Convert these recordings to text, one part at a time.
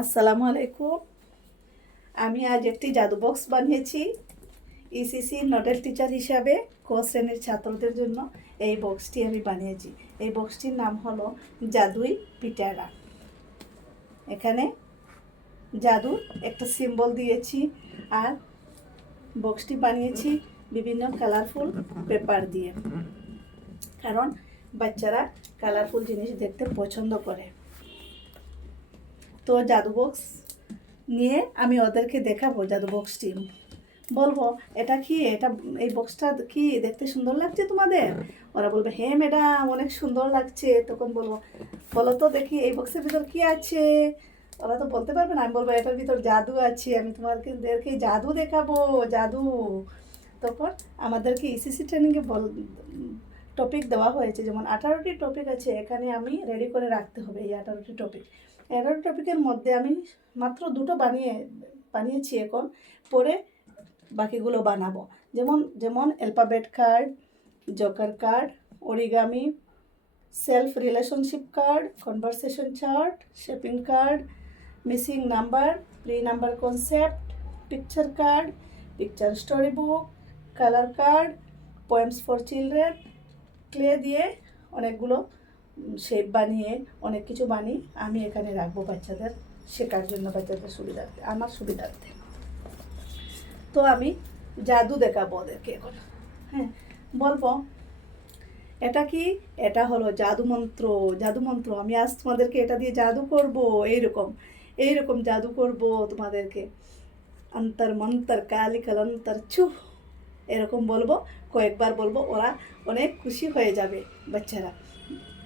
আসসালামু আলাইকুম। আমি আজ একটি জাদু বক্স বানিয়েছি ইসিসি মডেল টিচার হিসাবে ক শ্রেণীর ছাত্রদের জন্য। এই বক্সটি আমি বানিয়েছি। এই বক্সটির নাম হলো জাদুই পিটারা। এখানে জাদুর একটা সিম্বল দিয়েছি, আর বক্সটি বানিয়েছি বিভিন্ন কালারফুল পেপার দিয়ে, কারণ বাচ্চারা কালারফুল জিনিস দেখতে পছন্দ করে। তো জাদু বক্স নিয়ে আমি ওদেরকে দেখাবো জাদু বক্সটি, বলবো এটা কি, এটা এই বক্সটা কি দেখতে সুন্দর লাগছে তোমাদের? ওরা বলবে হ্যাঁ ম্যাডাম অনেক সুন্দর লাগছে। তখন বলবো বলো তো দেখি এই বক্সের ভিতর কি আছে। ওরা তো বলতে পারবে না, আমি বলবো এটার ভিতর জাদু আছে, আমি তোমাদেরকে জাদু দেখাবো, জাদু। তখন আমাদেরকে ইসিসি ট্রেনিংয়ে টপিক দেওয়া হয়েছে, যেমন 18টি টপিক আছে, এখানে আমি রেডি করে রাখতে হবে। এই 18টি টপিক, 11 টপিকের মধ্যে আমি মাত্র দুটো বানিয়েছি এখন, পরে বাকিগুলো বানাবো। যেমন যেমন alphabet card, Joker card, origami, self relationship card, conversation chart, shaping card, missing number, pre number concept, picture card, picture story book, colour card, poems for children. Clay দিয়ে অনেকগুলো শেপ বানিয়ে অনেক কিছু বানিয়ে আমি এখানে রাখবো বাচ্চাদের শেখার জন্য, বাচ্চাদের সুবিধার্থে, আমার সুবিধার্থে। তো আমি জাদু দেখাবো ওদেরকে এখন। হ্যাঁ, বলবো এটা কি, এটা হলো জাদু মন্ত্র। জাদু মন্ত্র আমি আজ তোমাদেরকে এটা দিয়ে জাদু করব, এইরকম এইরকম জাদু করব তোমাদেরকে। অন্তর মন্তর কালি কলন্তর ছু, এরকম বলবো, কয়েকবার বলবো, ওরা অনেক খুশি হয়ে যাবে বাচ্চারা।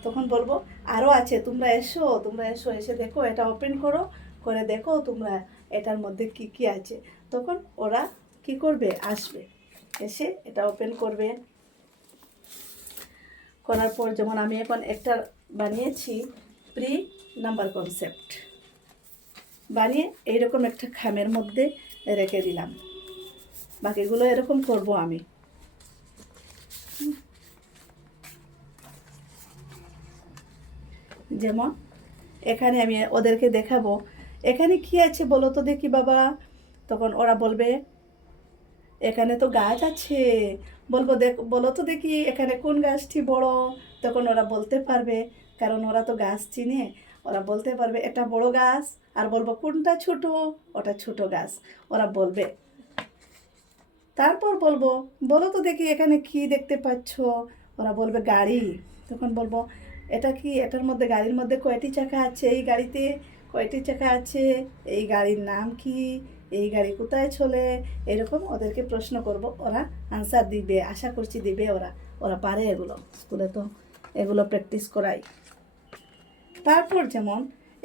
তখন বলবো আরও আছে, তোমরা এসো, তোমরা এসো, এসে দেখো, এটা ওপেন করো, করে দেখো তোমরা এটার মধ্যে কি কি আছে। তখন ওরা কি করবে, আসবে, এসে এটা ওপেন করবে। করার পর যেমন আমি এখন একটা বানিয়েছি প্রি নাম্বার কনসেপ্ট, বানিয়ে এইরকম একটা খামের মধ্যে রেখে দিলাম। বাকিগুলো এরকম করব আমি। যেমন এখানে আমি ওদেরকে দেখাবো এখানে কি আছে বলো তো দেখি বাবা। তখন ওরা বলবে এখানে তো গাছ আছে। বলবো বলো তো দেখি এখানে কোন গাছটি বড়। তখন ওরা বলতে পারবে, কারণ ওরা তো গাছ চিনে, ওরা বলতে পারবে এটা বড় গাছ। আর বলবো কোনটা ছোট, ওটা ছোট গাছ, ওরা বলবে। তারপর বলবো বলো তো দেখি এখানে কি দেখতে পাচ্ছ। ওরা বলবে গাড়ি। তখন বলবো এটা কি, এটার মধ্যে গাড়ির মধ্যে কয়টি চাকা আছে, এই গাড়িতে কয়টি চাকা আছে, এই গাড়ির নাম কি, এই গাড়ি কোথায় চলে। এরকম ওদেরকে প্রশ্ন করব, ওরা আনসার দিবে, আশা করছি দিবে। ওরা ওরা পারে এগুলো, স্কুলে তো এগুলো প্র্যাকটিস করাই। তারপর যেমন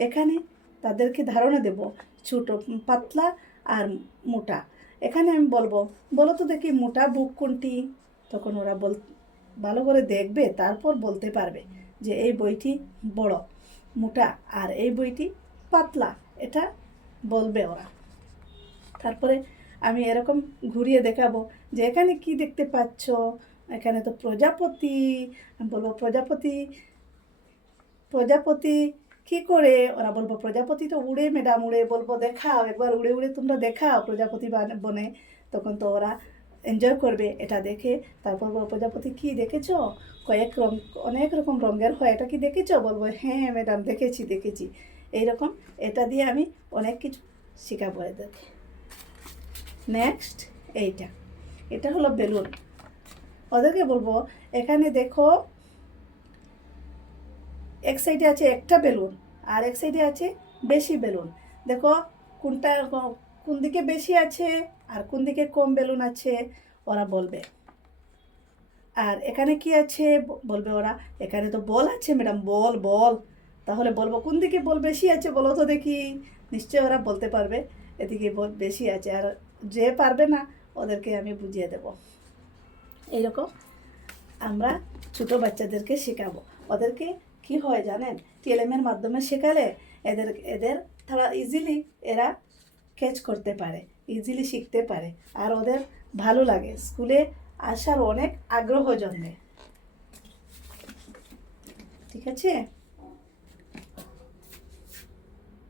এখানে তাদেরকে ধারণা দেব ছোট, পাতলা আর মোটা। এখানে আমি বলবো বলো তো দেখি মোটা বুক কোনটি। তখন ওরা ভালো করে দেখবে, তারপর বলতে পারবে যে এই বইটি বড় মোটা আর এই বইটি পাতলা, এটা বলবে ওরা। তারপরে আমি এরকম ঘুরিয়ে দেখাবো যে এখানে কি দেখতে পাচ্ছ। এখানে তো প্রজাপতি। বলবো প্রজাপতি, প্রজাপতি কি করে। ওরা বলবো প্রজাপতি তো উড়ে ম্যাডাম, উড়ে। বলবো দেখাও একবার, উড়ে উড়ে তোমরা দেখাও প্রজাপতি বনে। তখন তো ওরা এনজয় করবে এটা দেখে। তারপর বলবো প্রজাপতি কি দেখেছো, কয়েক রং, অনেক রকম রঙের হয়, এটা কি দেখেছো। বলবো হ্যাঁ ম্যাডাম দেখেছি দেখেছি। এইরকম এটা দিয়ে আমি অনেক কিছু শেখাবো এদেরকে। নেক্সট এইটা, এটা হলো বেলুন। ওদেরকে বলবো এখানে দেখো, এক সাইডে আছে একটা বেলুন আর এক সাইডে আছে বেশি বেলুন। দেখো কোনটা, কোন দিকে বেশি আছে আর কোন দিকে কম বেলুন আছে, ওরা বলবে। আর এখানে কি আছে বলবে ওরা, এখানে তো বল আছে ম্যাডাম, বল বল। তাহলে বলবো কোন দিকে বল বেশি আছে বলো তো দেখি। নিশ্চয়ই ওরা বলতে পারবে এদিকে বল বেশি আছে। আর যে পারবে না ওদেরকে আমি বুঝিয়ে দেব। এইরকম আমরা ছোটো বাচ্চাদেরকে শেখাবো। ওদেরকে কি হয় জানেন, টিএলএমের মাধ্যমে শেখালে এদের এদের তারা ইজিলি এরা ক্যাচ করতে পারে, ইজিলি শিখতে পারে, আর ওদের ভালো লাগে, স্কুলে আসার অনেক আগ্রহ জন্মে। ঠিক আছে।